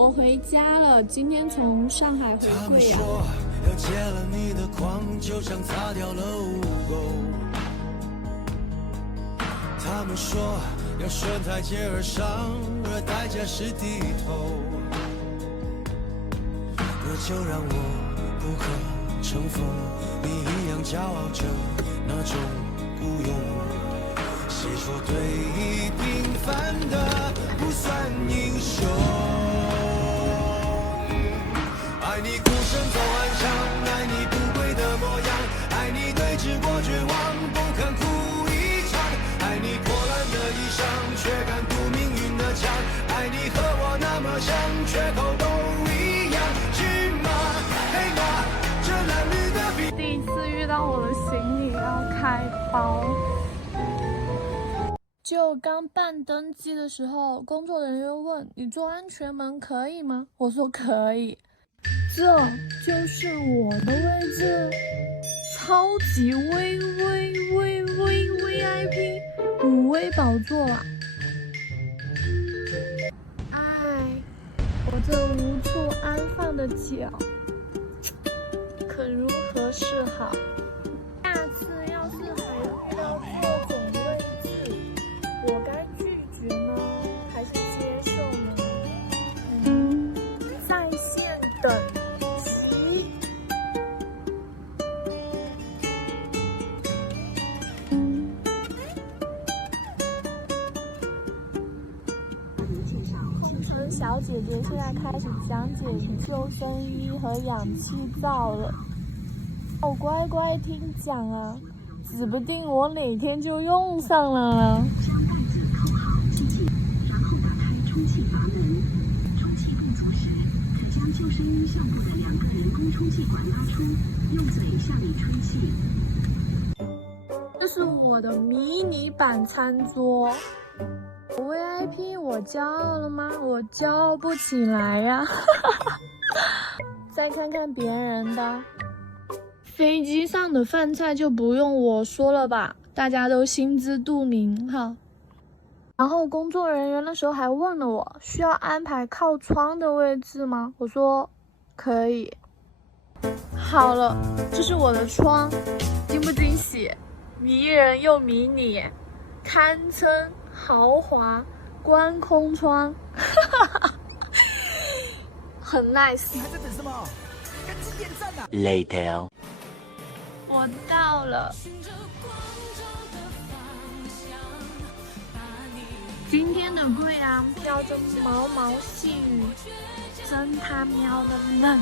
我回家了，今天从上海回贵阳。要戒了你的狂，就像擦掉了污垢。他们说要顺台阶而上，而代价是低头。那就让我不可乘风，你一样骄傲着那种孤勇。谁说对弈平凡的不算英雄？爱你孤身走暗巷，爱你不跪的模样，爱你对峙过绝望，不肯哭一场，爱你破烂的衣裳，却敢堵命运的枪，爱你和我那么像，缺口都一样，是吗？黑马，这褴褛的笔。第一次遇到我的行李要开包。就刚办登机的时候，工作人员问你坐安全门可以吗？我说可以。这就是我的位置，超级VIP 5位宝座啦！哎，我这无处安放的脚，可如何是好？下次要是还遇到这种位置，我该拒绝呢，还是接受呢？在线等。小姐姐现在开始讲解救生衣和氧气罩了，我乖乖听讲啊，指不定我哪天就用上了啊。将盖子扣好系紧，然后打开充气阀门。充气不足时，可将救生衣效果的2个人工充气管拉出，用嘴向里吹气。这是我的迷你版餐桌。VIP 我骄傲了吗？我骄傲不起来呀！再看看别人的，飞机上的饭菜就不用我说了吧，大家都心知肚明哈。然后工作人员那时候还问了我，需要安排靠窗的位置吗？我说可以。好了，这是我的窗，惊不惊喜？迷人又迷你，堪称豪华观空窗，很 nice。你还在等什么？赶紧点赞啊 Later， 我到了。今天的贵阳飘着毛毛细雨，真他喵的冷。